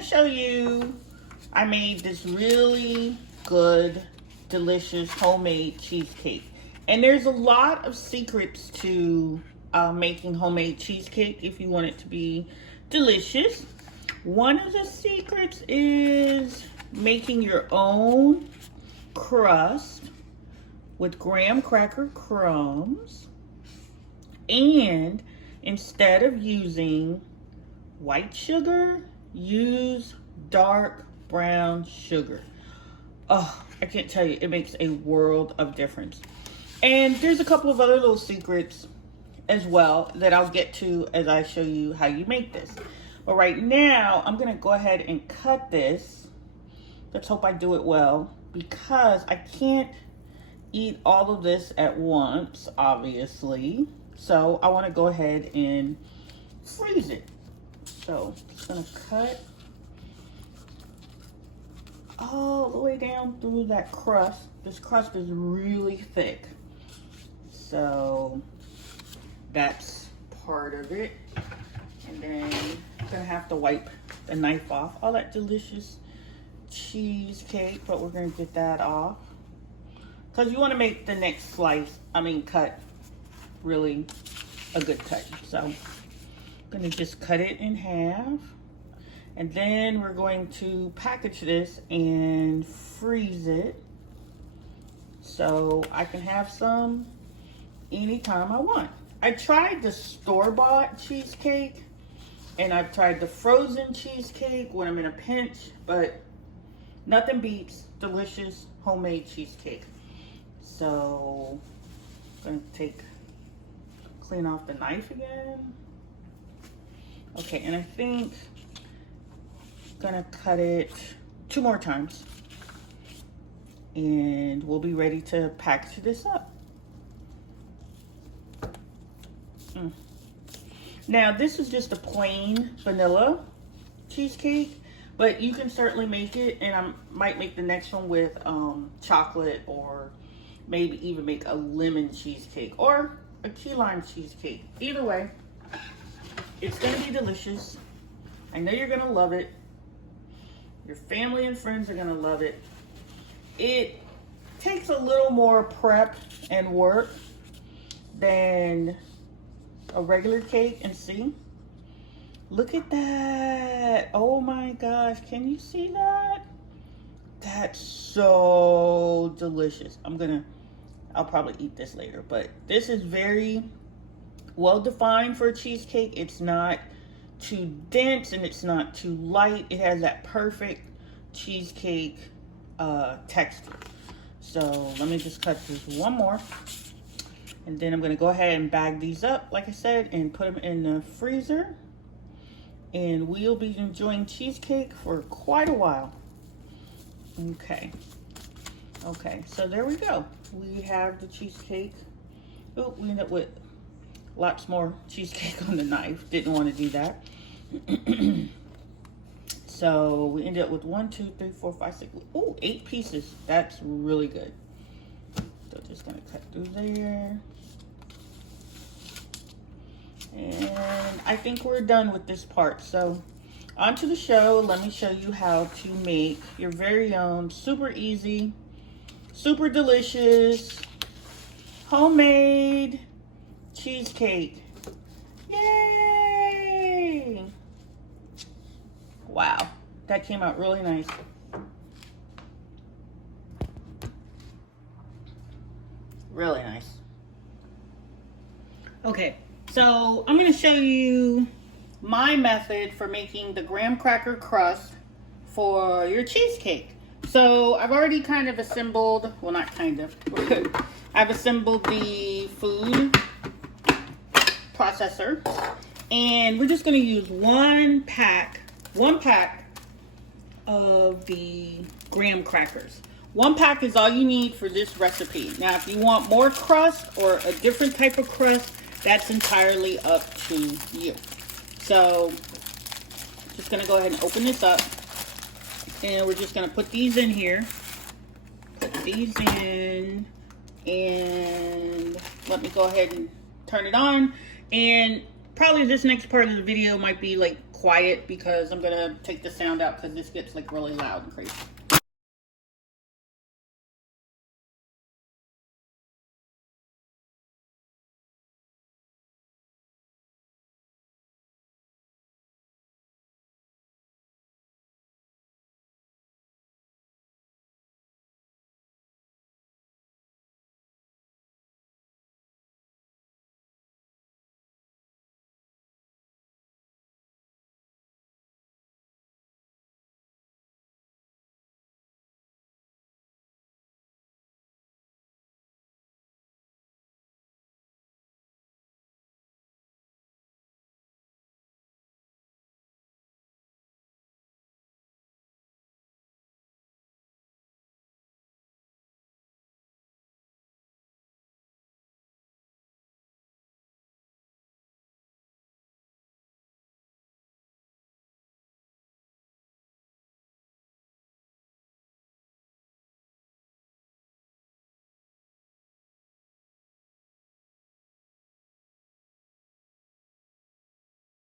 to show you, I made this really good, delicious homemade cheesecake. And there's a lot of secrets to making homemade cheesecake if you want it to be delicious. One of the secrets is making your own crust with graham cracker crumbs, and instead of using white sugar, use dark brown sugar. Oh, I can't tell you, it makes a world of difference. And there's a couple of other little secrets as well that I'll get to as I show you how you make this. But right now, I'm gonna go ahead and cut this. Let's hope I do it well, because I can't eat all of this at once, obviously. So I want to go ahead and freeze it. So I'm just gonna cut all the way down through that crust. This crust is really thick, so that's part of it. And then I'm gonna have to wipe the knife off all that delicious cheesecake, but we're gonna get that off because you want to make the next slice, cut, really a good cut. So I'm gonna just cut it in half, and then we're going to package this and freeze it so I can have some anytime I want. I tried the store-bought cheesecake, and I've tried the frozen cheesecake when I'm in a pinch, but nothing beats delicious homemade cheesecake. So I'm gonna clean off the knife again. Okay, and I think I'm gonna cut it 2 more times, and we'll be ready to package this up. Now, this is just a plain vanilla cheesecake, but you can certainly make it, and I might make the next one with chocolate, or maybe even make a lemon cheesecake or a key lime cheesecake. Either way, it's gonna be delicious. I know you're gonna love it. Your family and friends are gonna love it. It takes a little more prep and work than a regular cake, and see, look at that. Oh my gosh, can you see that? That's so delicious. I'll probably eat this later, but this is very well defined for a cheesecake. It's not too dense and it's not too light. It has that perfect cheesecake texture. So let me just cut this one more, and then I'm gonna go ahead and bag these up, like I said, and put them in the freezer, and we'll be enjoying cheesecake for quite a while. Okay, so there we go. We have the cheesecake. Oh, we ended up with lots more cheesecake on the knife. Didn't want to do that. So we ended up with 1, 2, 3, 4, 5, 6, 8 pieces. That's really good. So just gonna cut through there. And I think we're done with this part. So on to the show. Let me show you how to make your very own super easy, super delicious, homemade cheesecake. Yay! Wow, that came out really nice. Really nice. Okay, so I'm going to show you my method for making the graham cracker crust for your cheesecake. So I've already kind of assembled, well, not kind of, I've assembled the food processor, and we're just going to use one pack of the graham crackers. 1 pack is all you need for this recipe. Now, if you want more crust or a different type of crust, that's entirely up to you. So, just gonna go ahead and open this up, and we're just gonna put these in here. Put these in, and let me go ahead and turn it on. And probably this next part of the video might be like quiet because I'm gonna take the sound out because this gets like really loud and crazy.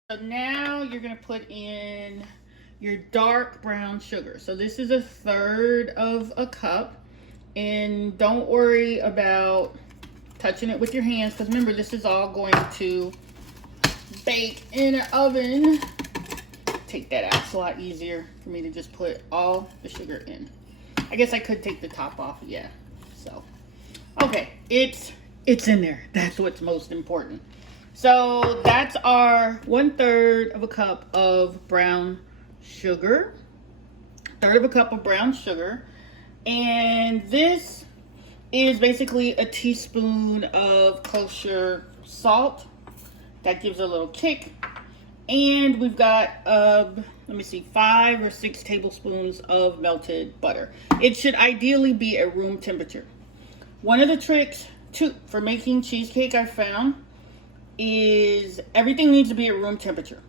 So now you're gonna put in your dark brown sugar. So this is 1/3 of a cup. And don't worry about touching it with your hands because remember, this is all going to bake in an oven. Take that out. It's a lot easier for me to just put all the sugar in. I guess I could take the top off, yeah. So, okay, it's in there. That's what's most important. So that's our 1/3 of a cup of brown sugar. 1/3 of a cup of brown sugar. And this is basically a teaspoon of kosher salt. That gives a little kick. And we've got, let me see, 5 or 6 tablespoons of melted butter. It should ideally be at room temperature. One of the tricks for making cheesecake I found is everything needs to be at room temperature.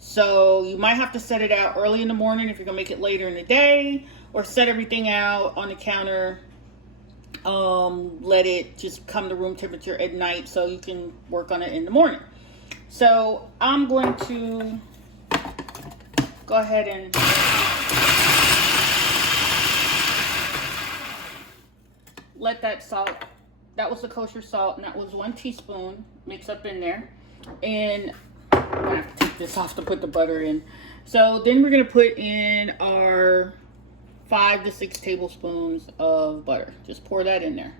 So you might have to set it out early in the morning if you're gonna make it later in the day, or set everything out on the counter. Let it just come to room temperature at night so you can work on it in the morning. So I'm going to go ahead and let that salt, that was the kosher salt, and that was 1 teaspoon mix up in there. And I'm gonna have to take this off to put the butter in. So then we're gonna put in our 5 to 6 tablespoons of butter. Just pour that in there.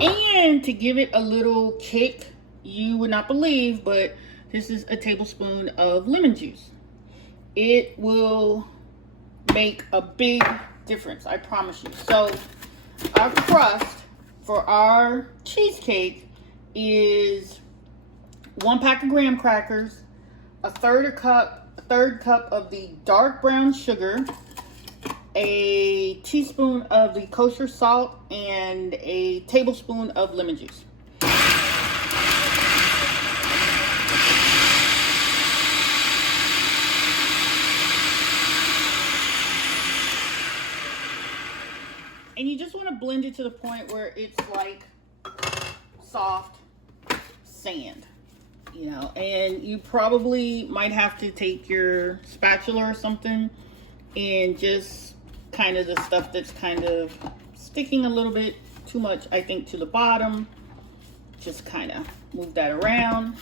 And to give it a little kick, you would not believe, but this is a tablespoon of lemon juice. It will make a big difference, I promise you. So our crust for our cheesecake is 1 pack of graham crackers, a third cup of the dark brown sugar, a teaspoon of the kosher salt, and a tablespoon of lemon juice. And you just want to blend it to the point where it's like soft sand, you know. And you probably might have to take your spatula or something and just kind of the stuff that's kind of sticking a little bit too much, I think, to the bottom. Just kind of move that around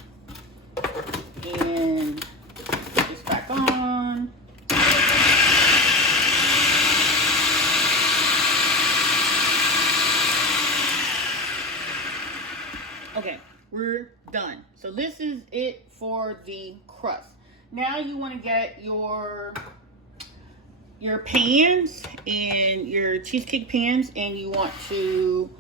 and put this back on. Okay, we're done. So this is it for the crust. Now you want to get your pans and your cheesecake pans, and you want to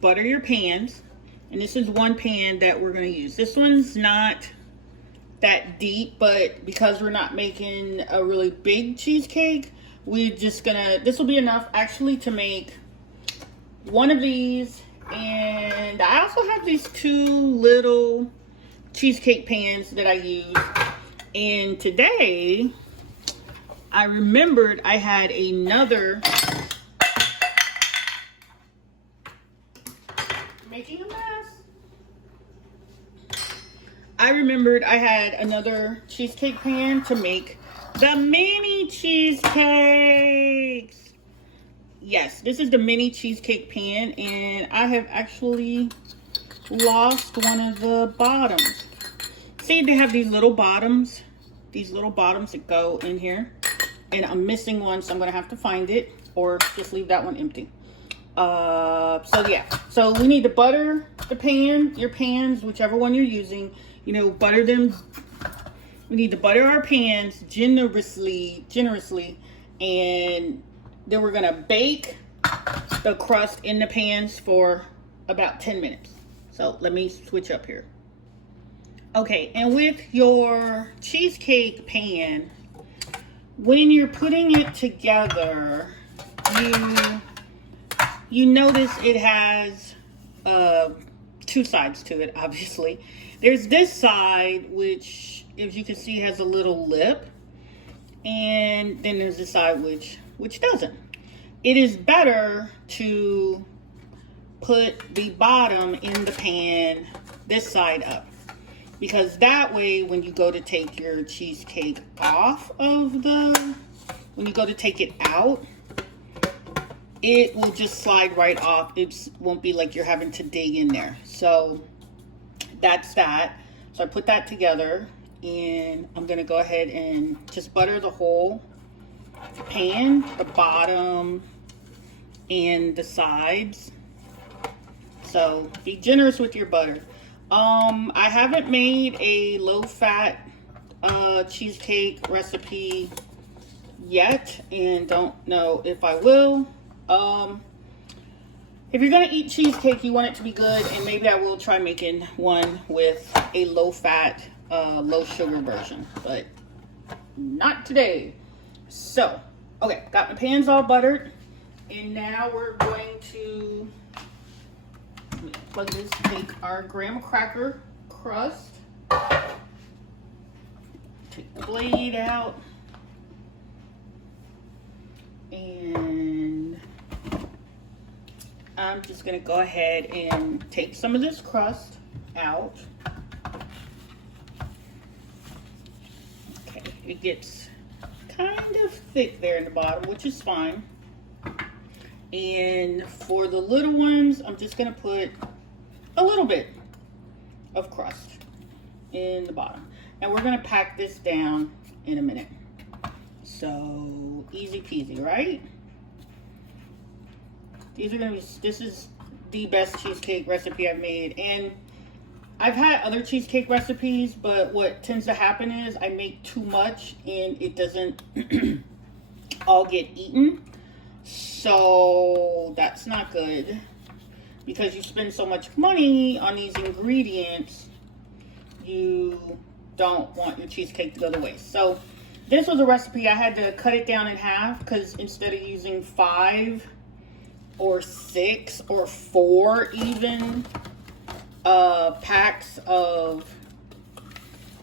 butter your pans. And this is one pan that we're going to use. This one's not that deep, but because we're not making a really big cheesecake, we're just gonna, this will be enough actually to make one of these. And I also have these 2 little cheesecake pans that I use. And today I remembered I had another, making a mess. I remembered I had another cheesecake pan to make the mini cheesecakes. Yes, this is the mini cheesecake pan, and I have actually lost one of the bottoms. See, they have these little bottoms that go in here, and I'm missing one, so I'm gonna have to find it or just leave that one empty. So yeah, so we need to butter the pan, your pans, whichever one you're using, you know, butter them. We need to butter our pans generously, and then we're gonna bake the crust in the pans for about 10 minutes. So let me switch up here. Okay, and with your cheesecake pan, when you're putting it together, you notice it has two sides to it, obviously. There's this side, which, as you can see, has a little lip, and then there's this side which doesn't. It is better to put the bottom in the pan this side up, because that way when you go to take your cheesecake off of when you go to take it out, it will just slide right off. It won't be like you're having to dig in there. So that's that. So I put that together, and I'm gonna go ahead and just butter the whole pan, the bottom and the sides. So be generous with your butter. I haven't made a low-fat cheesecake recipe yet, and don't know if I will. If you're gonna eat cheesecake, you want it to be good, and maybe I will try making one with a low-fat, low-sugar version, but not today. So, okay, got my pans all buttered, and now we're going to plug this, take our graham cracker crust, take the blade out, and I'm just gonna go ahead and take some of this crust out. Okay, it gets kind of thick there in the bottom, which is fine. And for the little ones, I'm just gonna put a little bit of crust in the bottom. And we're gonna pack this down in a minute. So easy peasy, right? This is the best cheesecake recipe I've made. And I've had other cheesecake recipes, but what tends to happen is I make too much and it doesn't all get eaten. So that's not good, because you spend so much money on these ingredients, you don't want your cheesecake to go to waste. So this was a recipe I had to cut it down in half, because instead of using 5 or 6 or 4 even packs of,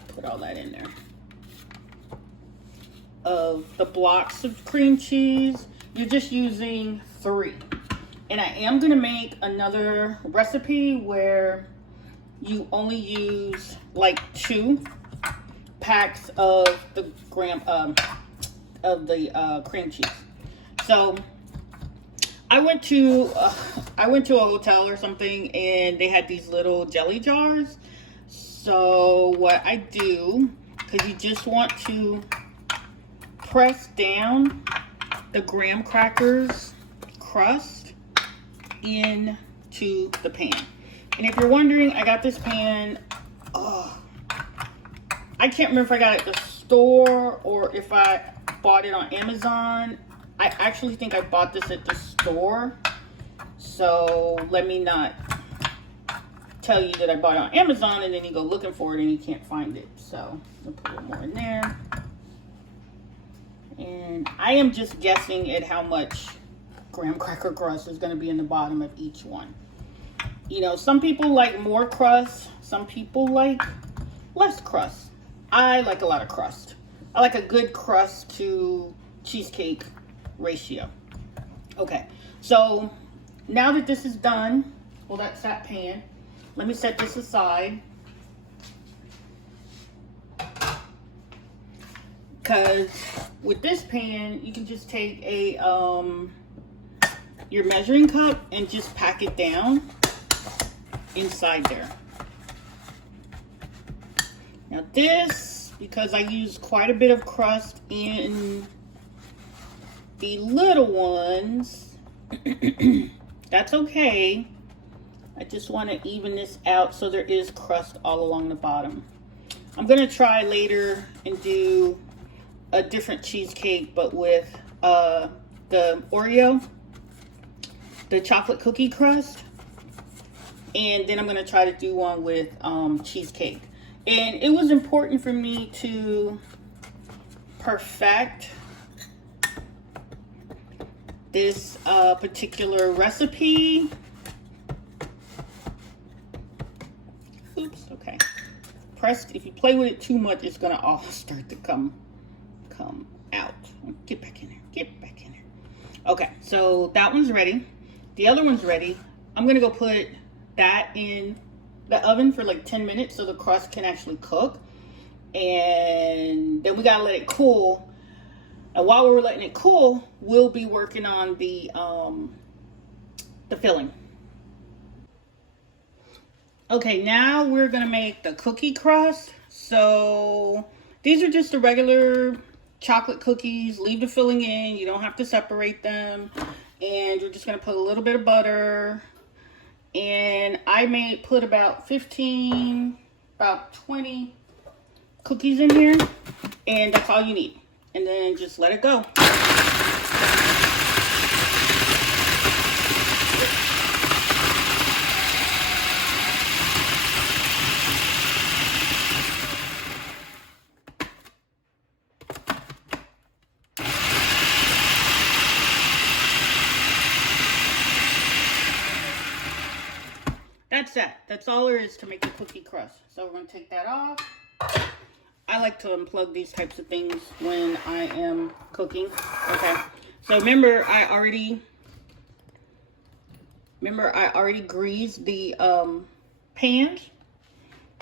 put all that in there, of the blocks of cream cheese, you're just using 3. And I am gonna make another recipe where you only use like 2 packs of the cream cheese. So I went to a hotel or something, and they had these little jelly jars. So what I do, because you just want to press down the graham crackers crust into the pan. And if you're wondering, I got this pan, I can't remember if I got it at the store or if I bought it on Amazon. I actually think I bought this at the store, so let me not tell you that I bought it on Amazon and then you go looking for it and you can't find it. So I'll put a little more in there. And I am just guessing at how much graham cracker crust is going to be in the bottom of each one. You know, some people like more crust, some people like less crust. I like a lot of crust. I like a good crust to cheesecake ratio. Okay, so now that this is done, well, that's that pan. Let me set this aside. Because with this pan, you can just take a your measuring cup and just pack it down inside there. Now this, because I use quite a bit of crust in the little ones, that's okay. I just want to even this out so there is crust all along the bottom. I'm going to try later and do a different cheesecake, but with the Oreo, the chocolate cookie crust. And then I'm going to try to do one with cheesecake. And it was important for me to perfect this particular recipe. Oops, okay. Pressed, if you play with it too much, it's gonna all start to come out. Get back in there, get back in there. Okay, so that one's ready. The other one's ready. I'm gonna go put that in the oven for like 10 minutes so the crust can actually cook. And then we gotta let it cool. And while we're letting it cool, we'll be working on the filling. Okay, now we're gonna make the cookie crust. So these are just the regular chocolate cookies. Leave the filling in. You don't have to separate them. And you're just gonna put a little bit of butter. And I may put about 20 cookies in here. And that's all you need. And then just let it go. That's that. That's all there is to make the cookie crust. So we're going to take that off. I like to unplug these types of things when I am cooking. Okay. So remember I already greased the pans.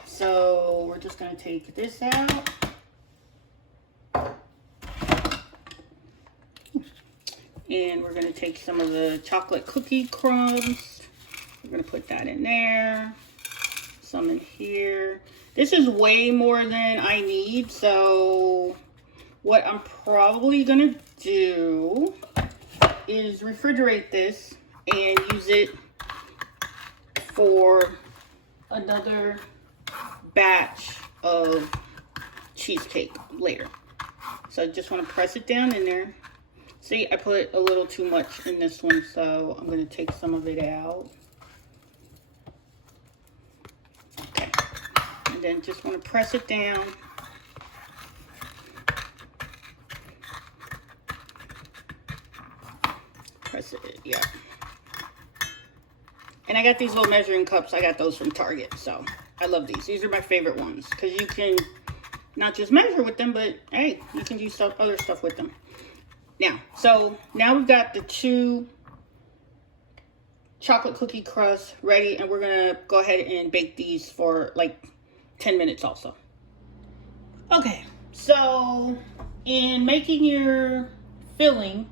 So we're just going to take this out. And we're going to take some of the chocolate cookie crumbs. We're going to put that in there. Some in here. This is way more than I need. So what I'm probably going to do is refrigerate this and use it for another batch of cheesecake later. So I just want to press it down in there. See, I put a little too much in this one, so I'm going to take some of it out. Okay. And then just want to press it down. Press it, yeah. And I got these little measuring cups. I got those from Target, so I love these. These are my favorite ones because you can not just measure with them, but hey, you can do other stuff with them. Now we've got the 2 chocolate cookie crusts ready, and we're gonna go ahead and bake these for like 10 minutes also. Okay, so in making your filling,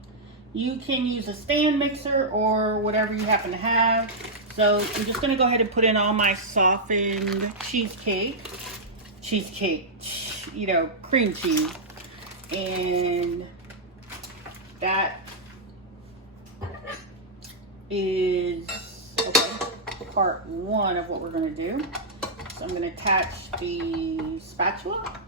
you can use a stand mixer or whatever you happen to have. So I'm just gonna go ahead and put in all my softened cheesecake, you know, cream cheese, and that is, okay, part 1 of what we're gonna do. So I'm gonna attach the spatula,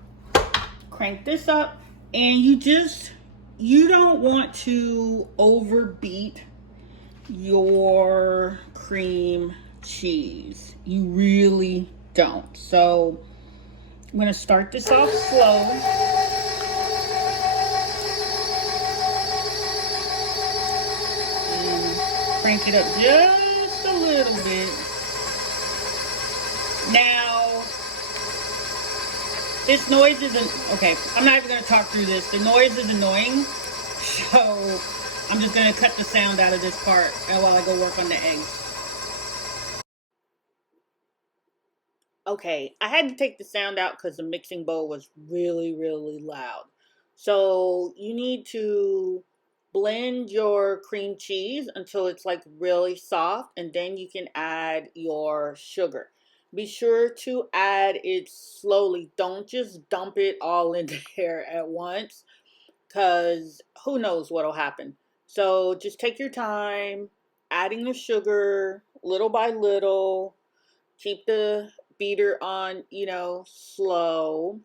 crank this up, and you don't want to overbeat your cream cheese. You really don't. So I'm gonna start this off slow. Crank it up just a little bit. Now, this noise isn't, okay, I'm not even going to talk through this. The noise is annoying, so I'm just going to cut the sound out of this part while I go work on the eggs. Okay, I had to take the sound out because the mixing bowl was really, really loud. So you need to blend your cream cheese until it's like really soft, and then you can add your sugar. Be sure to add it slowly. Don't just dump it all in there at once, because who knows what'll happen. So just take your time adding the sugar little by little. Keep the beater on, slow,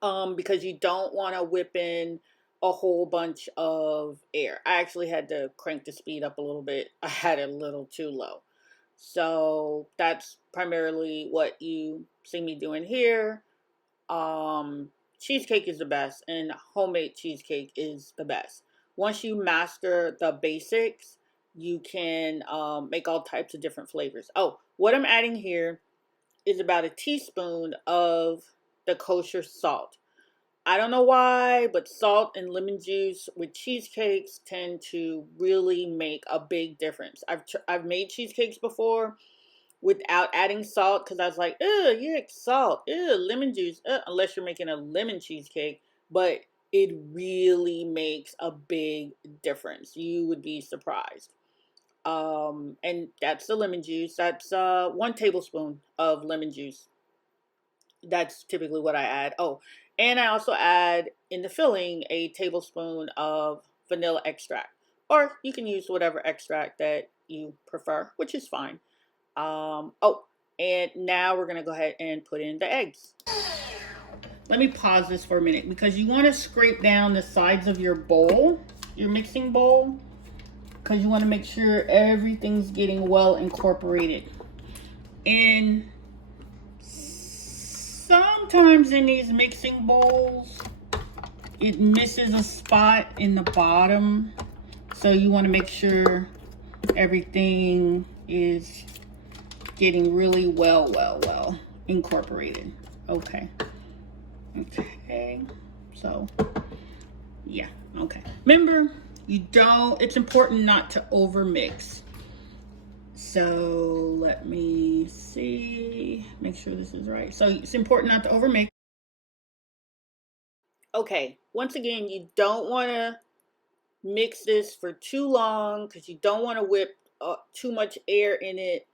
because you don't want to whip in a whole bunch of air. I actually had to crank the speed up a little bit. I had it a little too low. So that's primarily what you see me doing here. Um, Cheesecake is the best, and homemade cheesecake is the best. Once you master the basics, you can make all types of different flavors. Oh, what I'm adding here is about a teaspoon of the kosher salt. I don't know why, but salt and lemon juice with cheesecakes tend to really make a big difference. I've made cheesecakes before without adding salt, because I was like, ugh, yeah, salt, ugh, lemon juice, unless you're making a lemon cheesecake. But it really makes a big difference. You would be surprised. And that's the lemon juice. That's 1 tablespoon of lemon juice. That's typically what I add. Oh, and I also add in the filling a tablespoon of vanilla extract. Or you can use whatever extract that you prefer, which is fine. Oh, and now we're going to go ahead and put in the eggs. Let me pause this for a minute, because you want to scrape down the sides of your bowl, your mixing bowl, because you want to make sure everything's getting well incorporated. And sometimes in these mixing bowls, it misses a spot in the bottom. So you want to make sure everything is getting really well incorporated. Okay. So, yeah. Okay. Remember, it's important not to over mix. So let me see, make sure this is right. So it's important not to overmix. Okay, once again, you don't want to mix this for too long, because you don't want to whip too much air in it.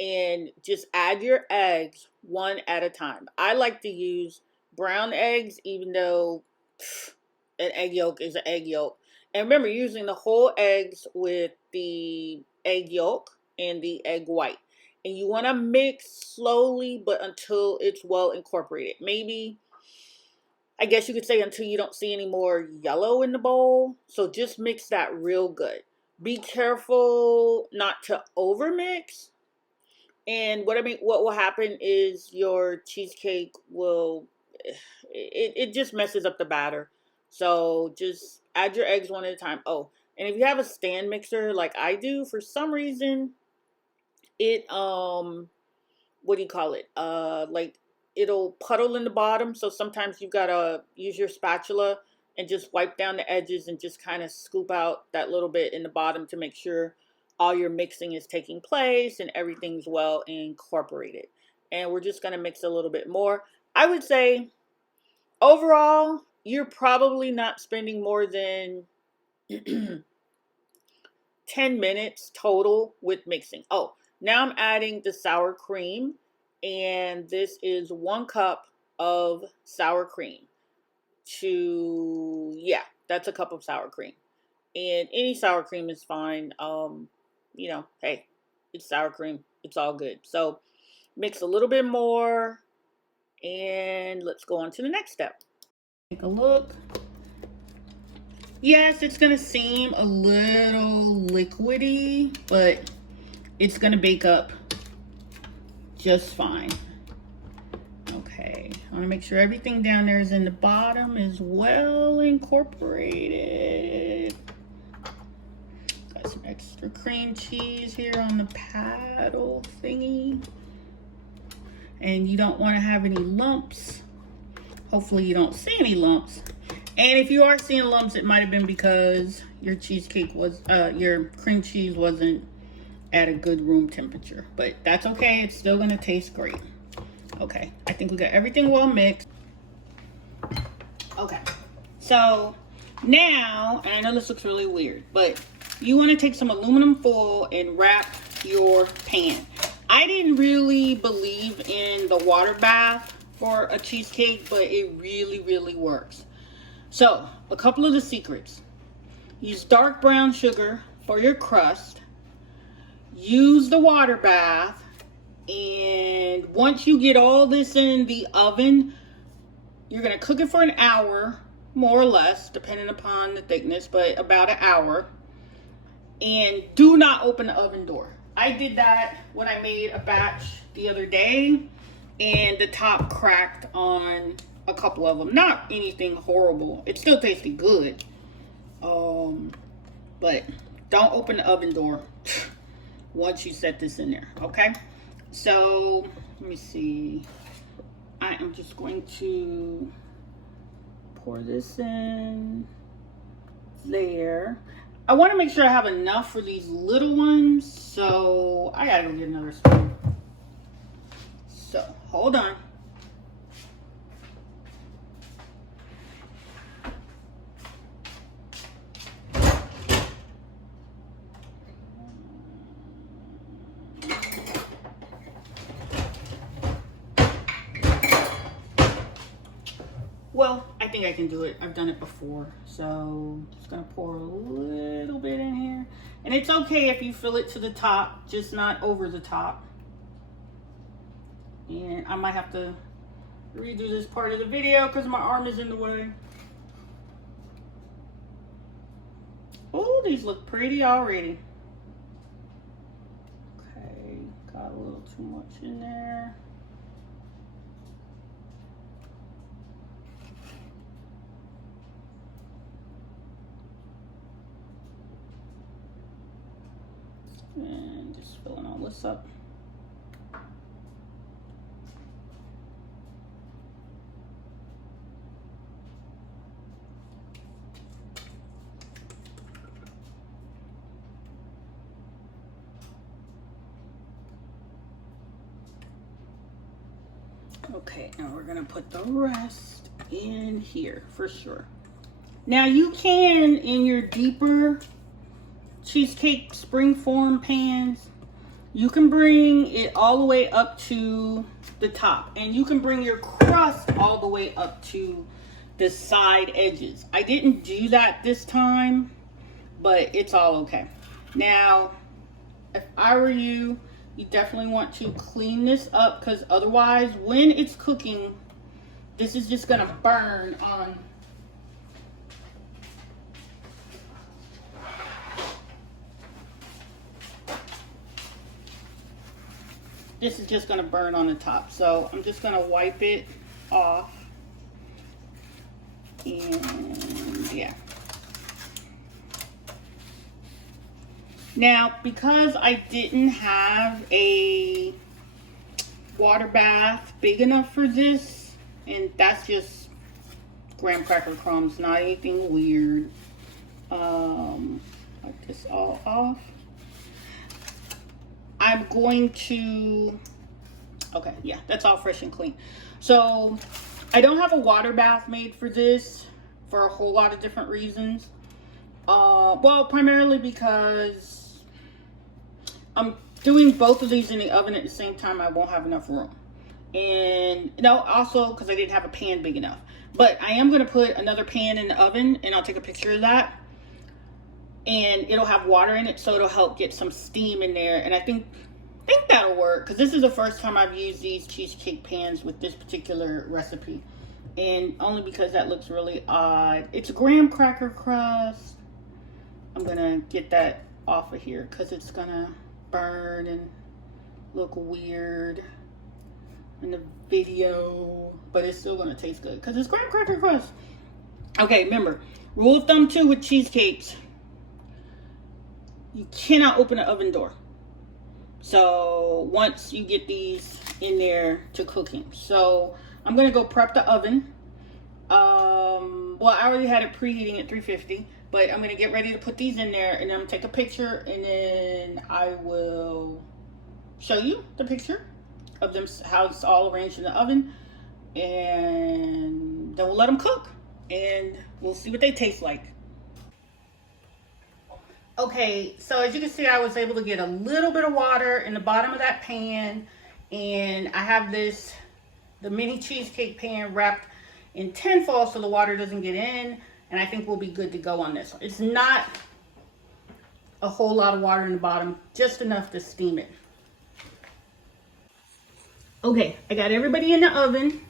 And just add your eggs one at a time. I like to use brown eggs, even though an egg yolk is an egg yolk. And remember, using the whole eggs with the egg yolk and the egg white. And you want to mix slowly, but until it's well incorporated. Maybe, I guess you could say, until you don't see any more yellow in the bowl. So just mix that real good. Be careful not to overmix. And what will happen is your cheesecake will, it just messes up the batter. So just add your eggs one at a time. Oh, and if you have a stand mixer like I do, for some reason, it, what do you call it? Like, it'll puddle in the bottom. So sometimes you've got to use your spatula and just wipe down the edges and just kind of scoop out that little bit in the bottom to make sure all your mixing is taking place and everything's well incorporated. And we're just going to mix a little bit more. I would say overall, you're probably not spending more than 10 minutes total with mixing. Oh, now I'm adding the sour cream, and this is 1 cup of sour cream. That's a cup of sour cream. And any sour cream is fine. Hey, it's sour cream. It's all good. So mix a little bit more, and let's go on to the next step. Take a look. Yes, it's going to seem a little liquidy, but it's going to bake up just fine. Okay, I want to make sure everything down there is in the bottom is well incorporated. Got some extra cream cheese here on the paddle thingy. And you don't want to have any lumps. Hopefully you don't see any lumps. And if you are seeing lumps, it might have been because your your cream cheese wasn't at a good room temperature. But that's okay, it's still gonna taste great. Okay, I think we got everything well mixed. Okay, So now, and I know this looks really weird, but you want to take some aluminum foil and wrap your pan. I didn't really believe in the water bath for a cheesecake, but it really, really works. So, a couple of the secrets. Use dark brown sugar for your crust. Use the water bath. And once you get all this in the oven, you're going to cook it for an hour, more or less, depending upon the thickness, but about an hour. And do not open the oven door. I did that when I made a batch the other day, and the top cracked on a couple of them. Not anything horrible. It still tasted good. But don't open the oven door once you set this in there, okay? So, let me see. I am just going to pour this in there. I want to make sure I have enough for these little ones, so I gotta go get another spoon. So, hold on. Well, I think I can do it. I've done it before. So, just gonna pour a little bit in here. And it's okay if you fill it to the top, just not over the top. And I might have to redo this part of the video because my arm is in the way. Oh, these look pretty already. Okay, got a little too much in there. And just filling all this up. Okay, now we're gonna put the rest in here for sure. Now you can, in your deeper cheesecake springform pans, you can bring it all the way up to the top, and you can bring your crust all the way up to the side edges. I didn't do that this time, but it's all okay. Now, if I were you, you definitely want to clean this up, because otherwise when it's cooking, this is just gonna burn on. This is just gonna burn on the top. So I'm just gonna wipe it off. And yeah. Now, because I didn't have a water bath big enough for this, and that's just graham cracker crumbs, not anything weird. Wipe this all off. I'm going to, okay, yeah, that's all fresh and clean. So I don't have a water bath made for this for a whole lot of different reasons. Well, primarily because I'm doing both of these in the oven at the same time. I won't have enough room. And no, also because I didn't have a pan big enough. But I am going to put another pan in the oven, and I'll take a picture of that. And it'll have water in it, so it'll help get some steam in there. And I think that'll work, because this is the first time I've used these cheesecake pans with this particular recipe. And only because that looks really odd. It's a graham cracker crust. I'm going to get that off of here, because it's going to burn and look weird in the video. But it's still going to taste good, because it's graham cracker crust. Okay, remember, rule of thumb too with cheesecakes. You cannot open an oven door. So once you get these in there to cooking. So I'm going to go prep the oven. Well, I already had it preheating at 350. But I'm going to get ready to put these in there. And I'm going to take a picture. And then I will show you the picture of them, how it's all arranged in the oven. And then we'll let them cook. And We'll see what they taste like. Okay, so as you can see, I was able to get a little bit of water in the bottom of that pan, and I have the mini cheesecake pan wrapped in tinfoil so the water doesn't get in, and I think we'll be good to go on this one. It's not a whole lot of water in the bottom, just enough to steam it. Okay, I got everybody in the oven.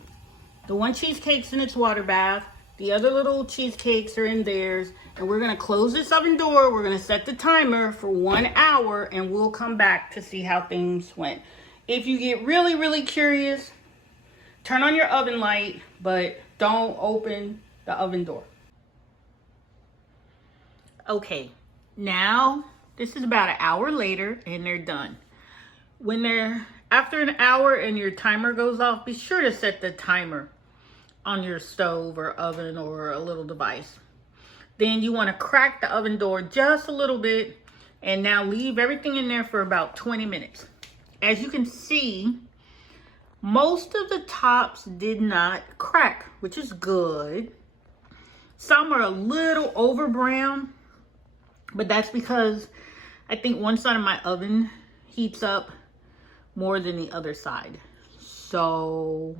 The one cheesecake's in its water bath. The other little cheesecakes are in theirs. And we're gonna close this oven door. We're gonna set the timer for 1 hour and we'll come back to see how things went. If you get really, really curious, turn on your oven light, but don't open the oven door. Okay, now this is about an hour later and they're done. When they're after an hour and your timer goes off, be sure to set the timer on your stove or oven or a little device. Then you want to crack the oven door just a little bit and now leave everything in there for about 20 minutes. As you can see, most of the tops did not crack, which is good. Some are a little over brown, but that's because I think one side of my oven heats up more than the other side. So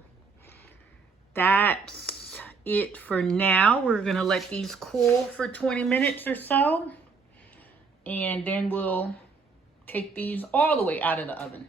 that's it for now. We're gonna let these cool for 20 minutes or so, and then we'll take these all the way out of the oven.